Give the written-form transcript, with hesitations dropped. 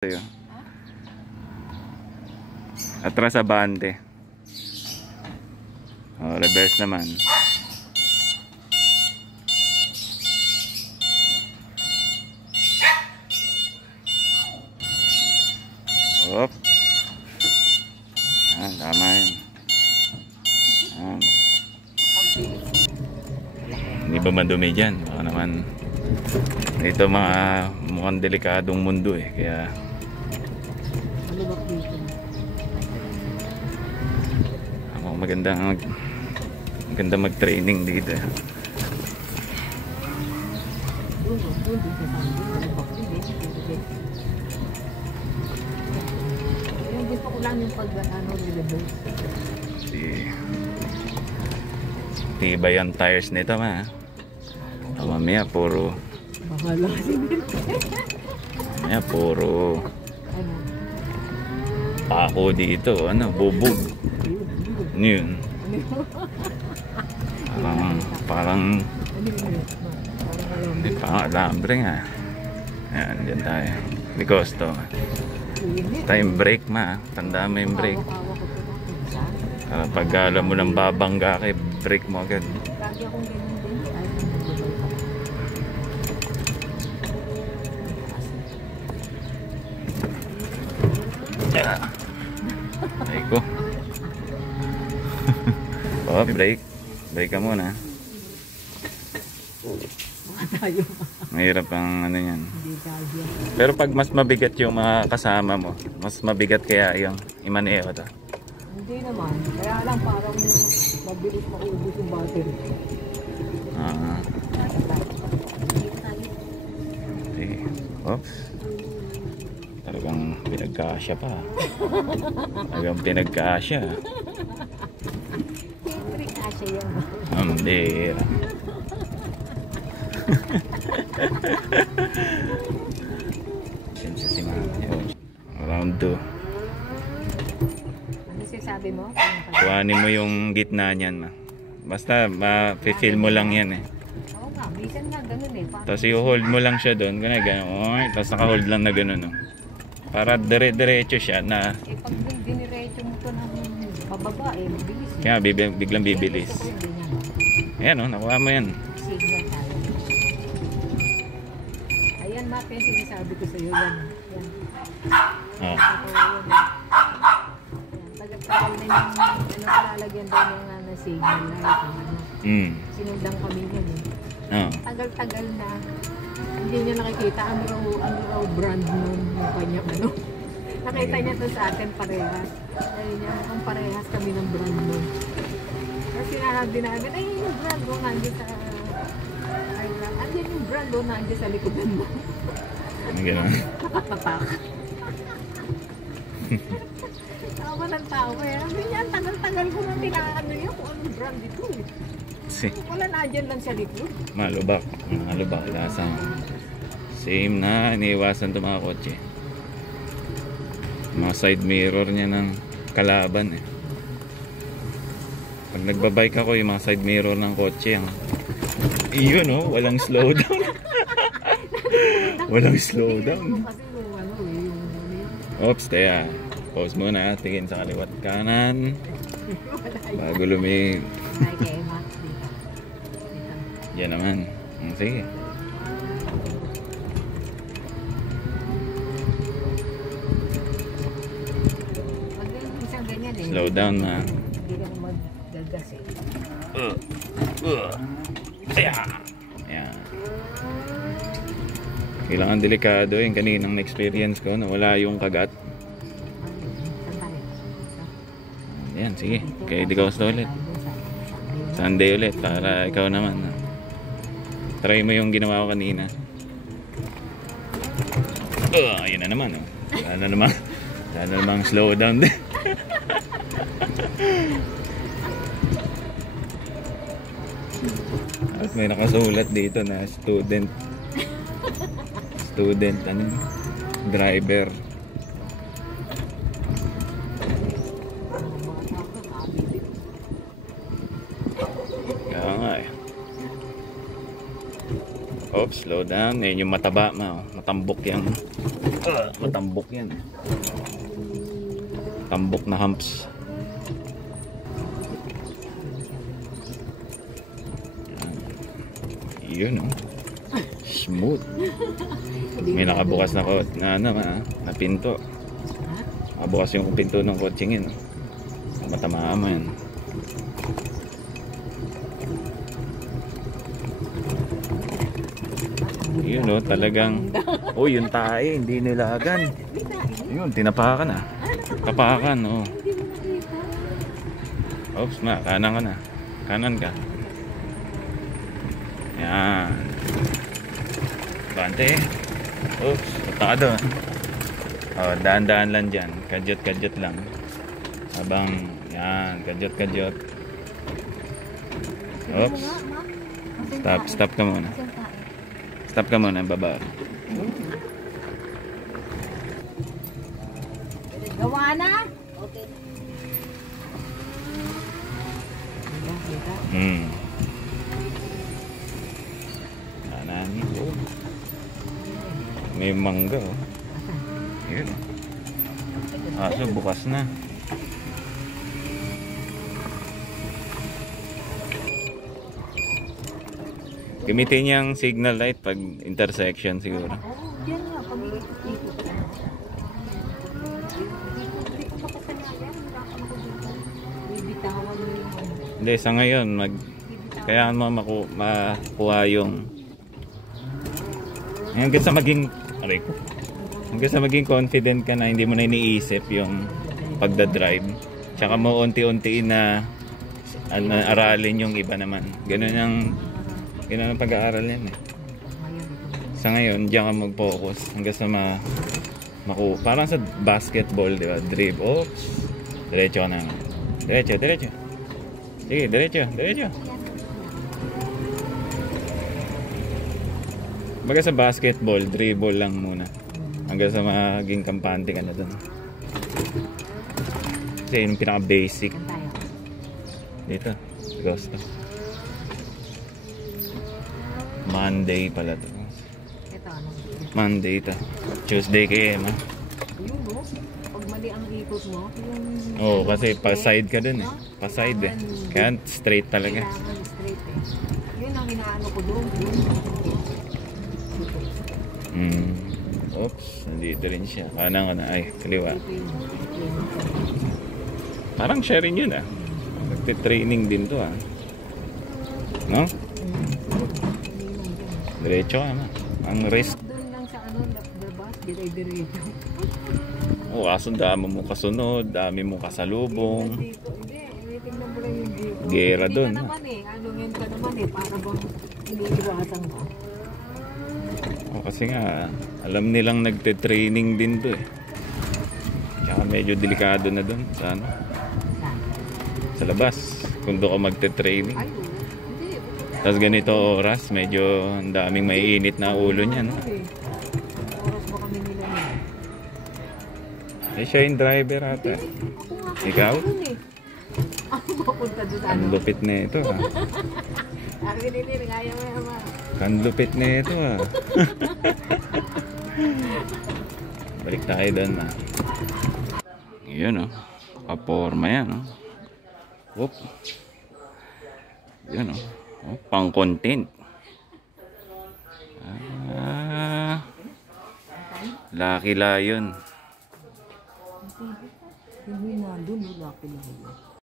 Sa'yo. Atras abante. Oh, reverse naman. Op. Tama yun. Hindi ba madumi dyan? Baka naman ito mga mukhang delikadong mundo eh. Kaya maganda mag-training dito. Yung gusto ko lang yung pag-reverse. Tibay ang tires nito ma. Mamaya puro bahala mamaya puro pako dito. Bubog. Yun. Parang hindi pa alambre nga. Ayan, dyan tayo. Because to time break ma. Tanda mo yung break. Pag alam mo ng babangga kay break mo agad. Ay ko. Oh, break ka muna. Mahirap ang ano yan. Pero pag mas mabigat yung mga kasama mo, mas mabigat kaya yung imaneo to. Hindi naman, kaya lang parang mabilis maubos yung battery. Okay. Oops. Talagang pinagkasya pa. Talagang pinagkasya. Hindi. Sinsa si mama. Round 2. Ano sinasabi mo? Kuhanin mo yung gitna niyan ma. Basta ma-feel mo lang yan eh. Oo nga, bisan nga ganun eh. Tapos i-hold mo lang siya doon. Gano'n. Tapos naka-hold lang na gano'n. No? Para dire-diretso siya na. Eh pag diniretso mo ito ng pababa eh, mabilis. Kaya biglang bibilis. Ayan o, nakuha mo yan. Signal tayo. Ayan map yung sinasabi ko sa'yo. Yan. Oh. Tagal-tagal na yung lalagyan daw ng signal light. Sinundan kami yun eh. Tagal-tagal na. Hindi niya nakikita ano raw brand nun yung kanyang ano. Nakita niya to sa atin parehas. Ayun niya, mukhang parehas kami ng brand nun. Kasi sinasabi namin, ay yung brand mo nandiyan sa andyan yung brand mo nandiyan sa likodan mo. Ano gano'n? Nakatatak. Tawa ng tao eh. Sabi niya, tagal-tagal ko na tinaano yun kung anong brand ito eh. Wala na dyan lang sa likod. Malubak. Lasang. Same na iniiwasan itong mga kotse. Mga side mirror niya ng kalaban eh. Pag nagbabike ako yung mga side mirror ng kotse iyon oh, walang slowdown. Walang slowdown. Oops, kaya pause muna, tingin sa kaliwat kanan bago lumig. Yan naman. Sige. Slow down na. Hindi ka naman gagas eh. Yan. Kailangan delikado yung kaninang na-experience ko na wala yung kagat. Yan, sige. Kaya di ka ulit. Sunday ulit para ikaw naman. Try mo yung ginawa ko kanina. Ayun na naman. Wala na namang slow down din. At may nakasulat dito na student driver. Kaya nga eh. Oops, slow down. Yan yung mataba, ma. Matambok yan. Matambok yan. Tambok na humps. Yun, oh. Smooth. May nakabukas na na pinto. Nakabukas yung pinto ng coaching yun, oh. Matamaan mo yan. Yun, oh, talagang yung tae, hindi nilagan. Yun, tinapakan ah. Tapakan, oh. Oops, ma, kanan ka na. Kanan ka. Yan. Bante. Oops, punta ka doon. Oh, daan-daan lang dyan. Kadyot-kadyot lang. Habang, yan, kadyot-kadyot. Oops. Stop ka muna. Stop ka muna, baba. Gawa na? Okay. Anani po. May mangga, oh. Yun. Aso, bukas na. Gamitin niyang signal light pag intersection siguro. Oo, yan nga. Pag-ikot-ikot. Hindi, sa ngayon, kaya mo makuha yung hanggang sa maging confident ka na hindi mo na iniisip yung pagdadrive. Tsaka mo unti-unti na aralin yung iba naman. Ganun ang pag-aaral yan eh. Sa ngayon, diyan ka mag-focus hanggang sa parang sa basketball, di ba? Dribble. Oops. Diretso ka na. Diretso. Sige, diretso. Baga sa basketball, dribble lang muna. Hanggang sa maging kampante ka na dun. Kasi yun yung pinaka-basic. Dito, gusto. Monday pala to. Ito, ano? Monday ito. Tuesday kay Emma. Yung no? Pag mali ang ikot mo, yung... Oo, kasi pa-side ka dun eh. Pa-side eh. Kaya straight talaga. Kailangan straight eh. Yun ang inaano ko doon. Oops, nandito rin siya. Kanan ka na. Ay, kaliwa. Parang siya rin yun ah. Nagtitraining din to ah. No? Diretso ka na. Ang risk. Doon lang sa labas, dire-diretso. Oo, kaso dami mo kasunod, dami mo kasalubong. Dito, hindi, tingnan mo lang yung dito. Gera doon. Hindi ka naman eh, ano yan ka naman eh, para bang iniiwasan mo. Kasi nga, alam nilang nagte-training din to eh. Tsaka medyo delikado na doon sa sa labas. Kung doon ka magte-training. Ay, hindi. Tapos ganito oras, medyo ang daming maiinit na ulo niya, no? Oras mo kami nila Eh, siya yung driver ata. Ikaw? Ako mapunta doon Ang lupit na ito, ha? Akin hindi, kaya mo naman. Ang lupit na ito, ha? Balik tayo doon, ha? Yun, oh. Kaporma yan, oh. Whoop. Yun, oh. Oh, pang content. Lucky Lion. Hindi na doon, Lucky Lion.